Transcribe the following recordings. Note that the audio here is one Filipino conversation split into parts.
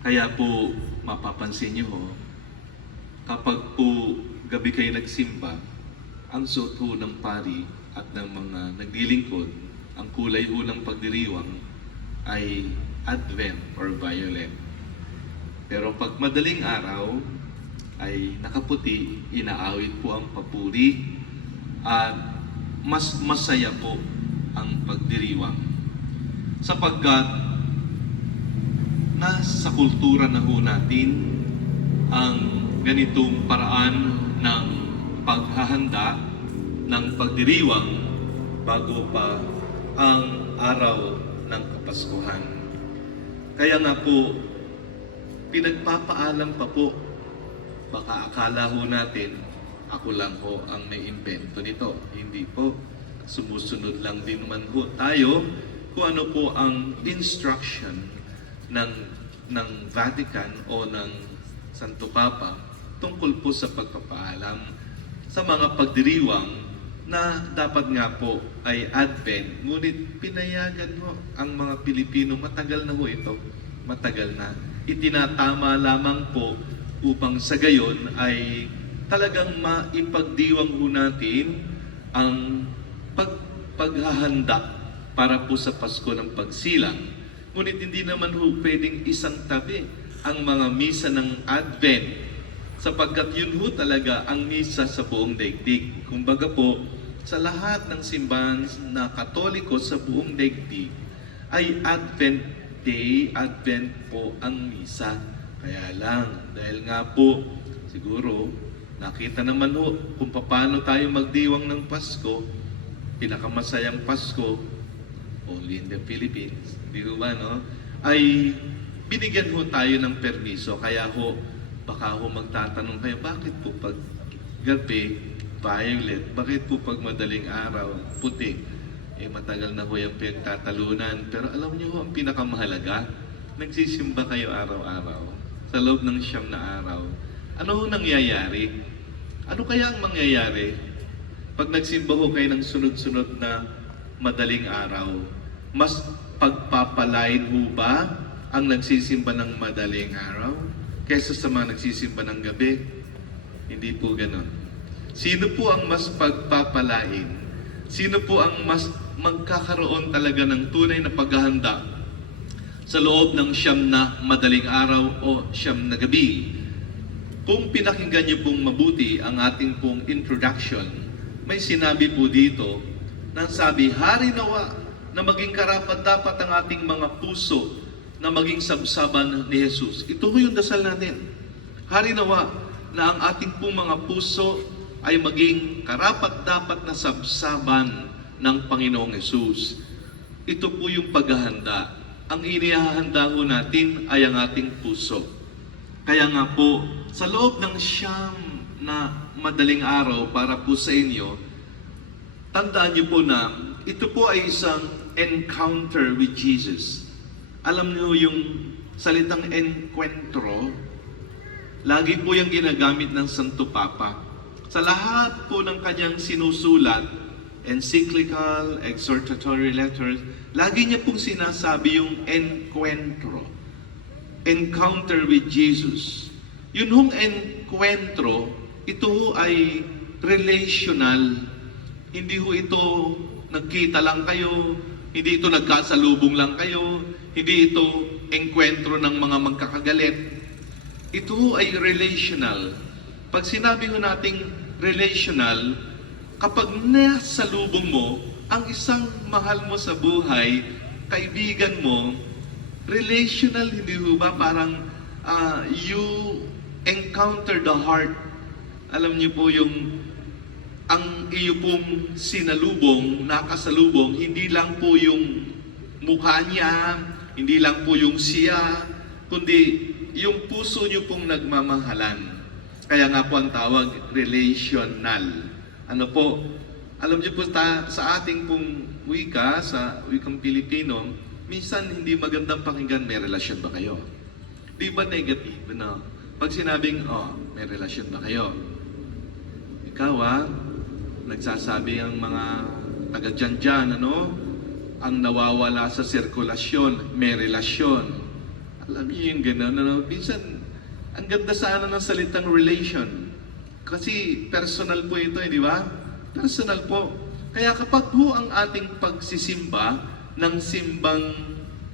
Kaya po, mapapansin niyo ho, kapag po gabi kayo nagsimba, ang suot ho ng pari at ng mga naglilingkod, ang kulay ho ng pagdiriwang ay advent or violet. Pero pag madaling araw, ay nakaputi, inaawit po ang papuri, at mas masaya po ang pagdiriwang. Sapagkat nasa kultura na ho natin ang ganitong paraan ng paghahanda ng pagdiriwang bago pa ang araw ng Kapaskuhan. Kaya nga po, pinagpapaalam pa po, baka akala ho natin, ako lang ho ang may invento nito. Hindi po. Sumusunod lang din man ho tayo kung ano po ang instruction ng ng Vatican o ng Santo Papa tungkol po sa pagpapaalam sa mga pagdiriwang na dapat nga po ay Advent. Ngunit pinayagan ho ang mga Pilipino, matagal na ho ito, matagal na. Itinatama lamang po upang sa gayon ay talagang maipagdiwang ho natin ang pag, paghahanda para po sa Pasko ng pagsilang. Ngunit hindi naman ho pwedeng isang tabi ang mga misa ng Advent sapagkat yun ho talaga ang misa sa buong daigdig. Kumbaga po, sa lahat ng simbahan na katoliko sa buong daigdig ay Advent Day, Advent po ang misa. Kaya lang, dahil nga po, siguro, nakita naman ho kung paano tayo magdiwang ng Pasko, pinakamasayang Pasko, only in the Philippines, di ba, no? Ay binigyan ho tayo ng permiso. Kaya ho, baka ho magtatanong kayo, bakit po pag gabi, violet, bakit po pag madaling araw, puti? Eh matagal na ho yung pinagtatalunan. Pero alam niyo ho, ang pinakamahalaga, nagsisimba kayo araw-araw sa loob ng siyam na araw. Ano ho nangyayari? Ano kaya ang mangyayari pag nagsimba ho kayo ng sunod-sunod na madaling araw? Mas pagpapalain ho ba ang nagsisimba ng madaling araw kaysa sa mga nagsisimba ng gabi? Hindi po ganon. Sino po ang mas pagpapalain? Sino po ang mas magkakaroon talaga ng tunay na paghahanda sa loob ng siyam na madaling araw o siyam na gabi? Kung pinakinggan niyo pong mabuti ang ating pong introduction, may sinabi po dito na sabi, Hari nawa na maging karapat dapat ang ating mga puso na maging sabsaban ni Jesus. Ito po yung dasal natin. Hari nawa na ang ating pong mga puso ay maging karapat dapat na sabsaban ng Panginoong Jesus. Ito po yung paghahanda. Ang inihahanda ko natin ay ang ating puso. Kaya nga po, sa loob ng siyam na madaling araw para po sa inyo, tandaan niyo po na ito po ay isang encounter with Jesus. Alam niyo yung salitang encuentro, lagi po yung ginagamit ng Santo Papa. Sa lahat po ng kanyang sinusulat, encyclical, exhortatory letters, lagi niya pong sinasabi yung encuentro. Encounter with Jesus. Yun hong encuentro, ito ay relational. Hindi ho ito nagkita lang kayo, hindi ito nagkasalubong lang kayo, hindi ito enkwentro ng mga magkakagalit. Ito ay relational. Pag sinabi ho nating relational, kapag nasa lubong mo, ang isang mahal mo sa buhay, kaibigan mo, relational, hindi ho ba? Parang ah, you encounter the heart. Alam niyo po yung ang iyo pong sinalubong, nakasalubong, hindi lang po yung mukha niya, hindi lang po yung siya, kundi yung puso niyo pong nagmamahalan. Kaya nga po ang tawag relational. Ano po? Alam niyo po ta, sa ating pong wika, sa wikang Pilipino, minsan hindi magandang pakinggan, may relasyon ba kayo? Di ba negative, no? Pag sinabing, oh, may relasyon ba kayo? Ikaw ah, nagsasabi ang mga taga dyan dyan, ano? Ang nawawala sa sirkulasyon, may relasyon. Alam niyo yung gano'n, ano? Minsan, ang ganda sana ng salitang relation. Kasi personal po ito, eh, di ba? Personal po. Kaya kapag po ang ating pagsisimba ng simbang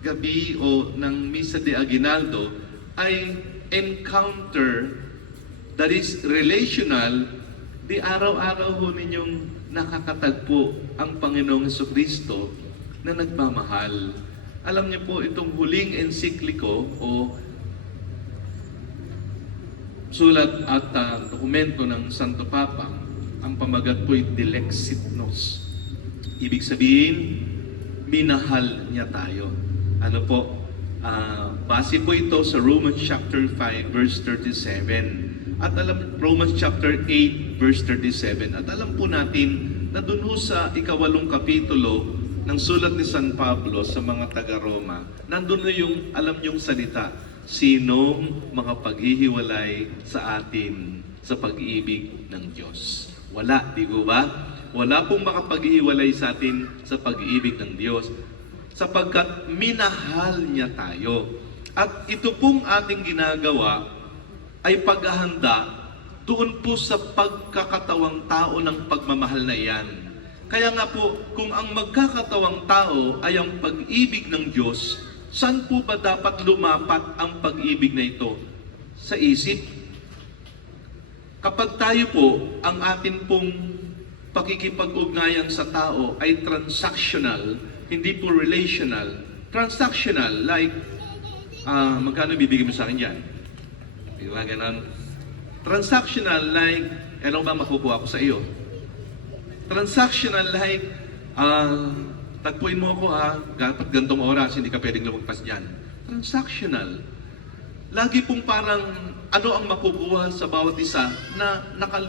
gabi o ng Misa de Aguinaldo ay encounter that is relational, di araw-araw ho ninyong nakakatagpo ang Panginoong Kristo na nagmamahal. Alam niyo po, itong huling ensikliko o sulat at ah, dokumento ng Santo Papa, ang pamagat po ay Dilexit Nos. Ibig sabihin, minahal niya tayo. Ano po? Ah, base po ito sa Romans chapter 5 verse 37. At alam Romans chapter 8 verse 37. At alam po natin na dun ho sa ikawalong kapitulo ng sulat ni San Pablo sa mga taga-Roma, nandun na yung alam niyong salita, sinong mga paghihiwalay sa atin sa pag-ibig ng Diyos. Wala, di ba ba? Wala pong makapaghihiwalay sa atin sa pag-ibig ng Diyos sapagkat minahal niya tayo. At ito pong ating ginagawa ay paghahanda doon po sa pagkakatawang tao ng pagmamahal na iyan. Kaya nga po, kung ang magkakatawang tao ay ang pag-ibig ng Diyos, saan po ba dapat lumapat ang pag-ibig na ito? Sa isip. Kapag tayo po, ang atin pong pakikipag-ugnayan sa tao ay transactional, hindi po relational. Transactional, like, ah magkano bibigyan mo sa akin yan? Di ba, ganun? Transactional, like, ano ba makukuha ko sa iyo? Transactional, like, ah tagpuin mo ako ha, dapat gantong oras, hindi ka pwedeng lumagpas dyan. Transactional. Lagi pong parang ano ang makukuha sa bawat isa na naka,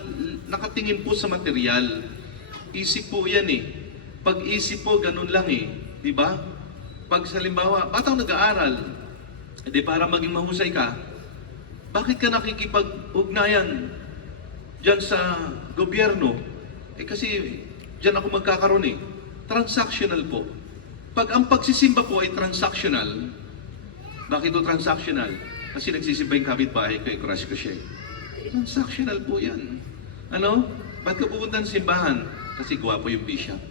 nakatingin po sa material. Isip po yan eh. Pag isip po, ganun lang eh. Di ba? Pag sa limbawa, batang nag-aaral, edi para maging mahusay ka, bakit ka nakikipag-ugnayan dyan sa gobyerno? Eh kasi dyan ako magkakaroon eh. Transactional po. Pag ang pagsisimba po ay transactional, bakit ito transactional? Kasi nagsisimba yung kapitbahay ko, i-crush ko siya. eh. Transactional po yan. Ano? Ba't ka pupunta ng simbahan? Kasi gwapo yung bishop.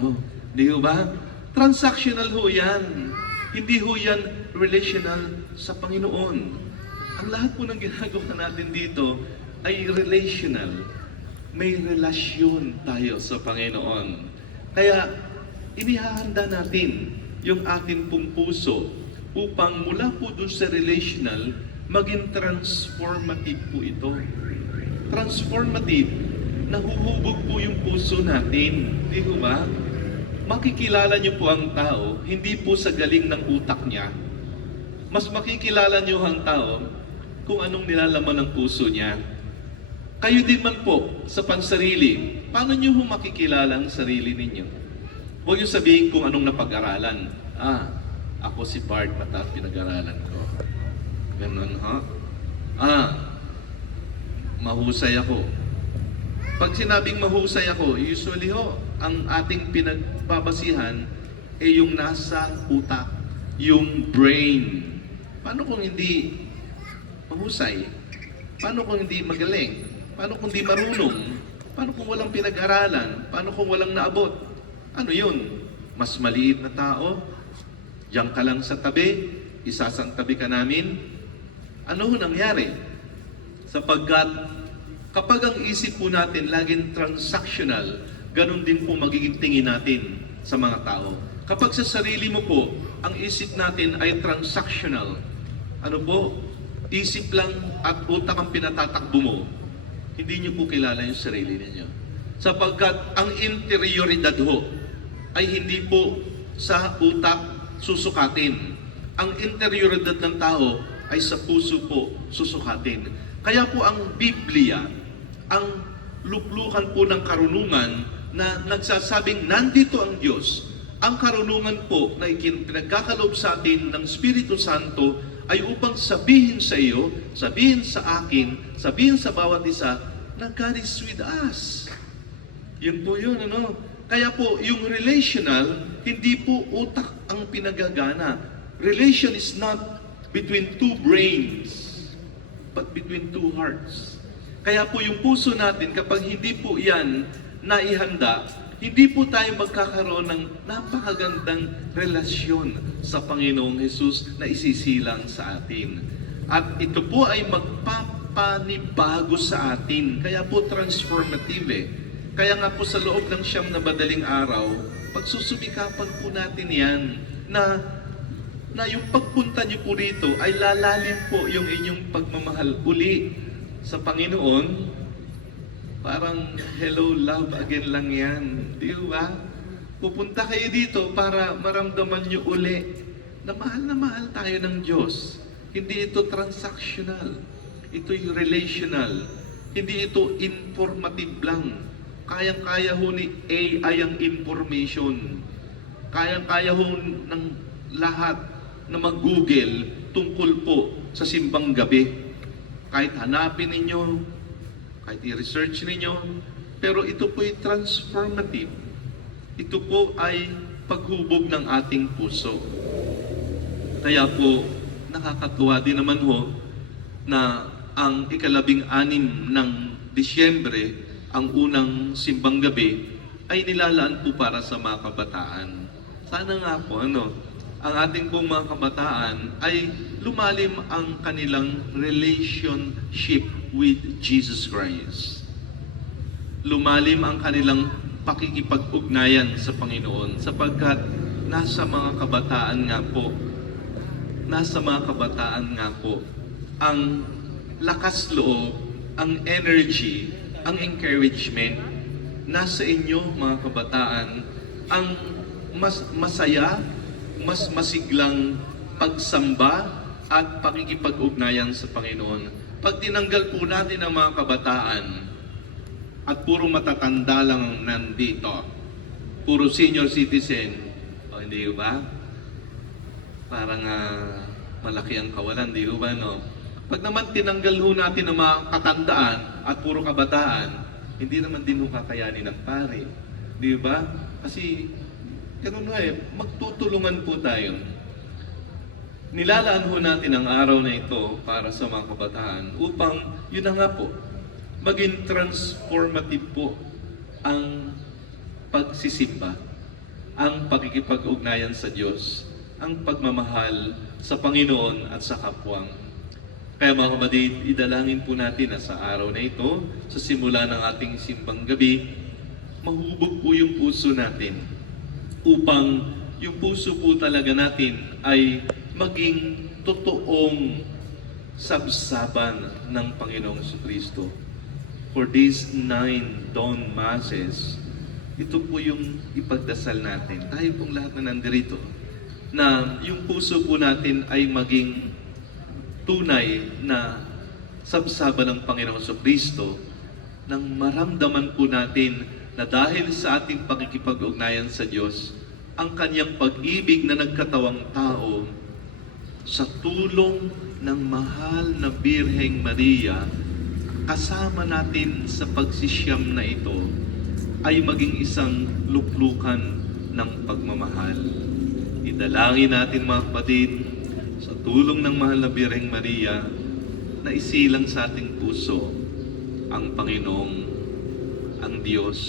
Oh, di ba? Transactional ho yan. Hindi ho yan relational sa Panginoon. Ang lahat po ng ginagawa natin dito ay relational. May relasyon tayo sa Panginoon. Kaya inihahanda natin yung atin pong puso upang mula po dun sa relational, maging transformative po ito. Transformative, nahuhubog po yung puso natin. Di ho ba? Makikilala niyo po ang tao, hindi po sa galing ng utak niya. Mas makikilala niyo ang tao kung anong nilalaman ng puso niya. Kayo din man po sa pansarili, paano niyo ho makikilala ang sarili ninyo? Huwag niyo sabihin kung anong napag-aralan. Ah, ako si Bart, mataas pinag-aralan ko. Ganun, ha? Ah, mahusay ako. Pag sinabing mahusay ako, usually ho, ang ating pinagbabasihan ay yung nasa utak, yung brain. Paano kung hindi mahusay? Paano kung hindi magaling? Paano kung hindi marunong? Paano kung walang pinag-aralan? Paano kung walang naabot? Ano yun? Mas maliit na tao? Diyan ka lang sa tabi? Isasantabi ka namin? Ano ho nangyari? Sapagkat kapag ang isip po natin laging transactional, ganun din po magiging tingin natin sa mga tao. Kapag sa sarili mo po, ang isip natin ay transactional, ano po, isip lang at utak ang pinatatakbo mo, hindi niyo po kilala yung sarili ninyo. Sapagkat ang interioridad ho ay hindi po sa utak susukatin. Ang interioridad ng tao ay sa puso po susukatin. Kaya po ang Biblia, ang luklukan po ng karunungan na nagsasabing nandito ang Diyos. Ang karunungan po na ikin- pinagkakaloob sa atin ng Espiritu Santo ay upang sabihin sa iyo, sabihin sa akin, sabihin sa bawat isa, na God is with us. Yun po yun, ano? Kaya po, yung relational, hindi po utak ang pinagagana. Relation is not between two brains, but between two hearts. Kaya po yung puso natin, kapag hindi po yan naihanda, hindi po tayo magkakaroon ng napakagandang relasyon sa Panginoong Hesus na isisilang sa atin. At ito po ay magpapanibago sa atin. Kaya po transformative eh. Kaya nga po sa loob ng siyam na madaling araw, pagsusumikapan po natin yan na na yung pagpunta niyo po rito ay lalalim po yung inyong pagmamahal uli sa Panginoon. Parang hello love again lang yan. Di ba? Pupunta kayo dito para maramdaman niyo uli na mahal na mahal tayo ng Diyos. Hindi ito transactional. Ito yung relational. Hindi ito informative lang. Kayang-kaya ho ni AI ang information. Kayang-kaya ho ng lahat na mag-google tungkol po sa simbang gabi. Kahit hanapin ninyo, kahit i-research ninyo, pero ito po ay transformative. Ito po ay paghubog ng ating puso. Kaya po, nakakatuwa din naman ho na ang ikalabing anim ng Disyembre, ang unang simbang gabi, ay nilalaan po para sa mga kabataan. Sana nga po, ano, ang ating pong mga kabataan ay lumalim ang kanilang relationship with Jesus Christ. Lumalim ang kanilang pakikipag-ugnayan sa Panginoon sapagkat nasa mga kabataan nga po, nasa mga kabataan nga po, ang lakas loob, ang energy, ang encouragement, nasa inyo mga kabataan, ang mas masaya, mas masiglang pagsamba at pakikipag-ugnayan sa Panginoon. Pag tinanggal po natin ang mga kabataan at puro matatanda lang ang nandito, puro senior citizen, o hindi ba? Parang ah, malaki ang kawalan, di ba no? Pag naman tinanggal ho natin ang mga katandaan at puro kabataan, hindi naman din ho kakayanin ng pare. Di ba? Kasi ganun nga eh, magtutulungan po tayo. Nilalaan ho natin ang araw na ito para sa mga kabataan upang, yun na nga po, maging transformative po ang pagsisimba, ang pakikipag-ugnayan sa Diyos, ang pagmamahal sa Panginoon at sa kapwang. Kaya mga kapatid, idalangin po natin na sa araw na ito, sa simula ng ating simbang gabi, mahubog po yung puso natin upang yung puso po talaga natin ay maging totoong sabsaban ng Panginoong Kristo. For these nine dawn masses, ito po yung ipagdasal natin. Tayo pong lahat na nandirito, na yung puso po natin ay maging tunay na sabsaban ng Panginoong Kristo nang maramdaman po natin na dahil sa ating pagkikipag-ugnayan sa Diyos, ang kanyang pag-ibig na nagkatawang tao sa tulong ng mahal na Birheng Maria, kasama natin sa pagsisiyam na ito ay maging isang luklukan ng pagmamahal. Idalangin natin mga kapatid sa tulong ng mahal na Birheng Maria na isilang sa ating puso ang Panginoong, ang Diyos.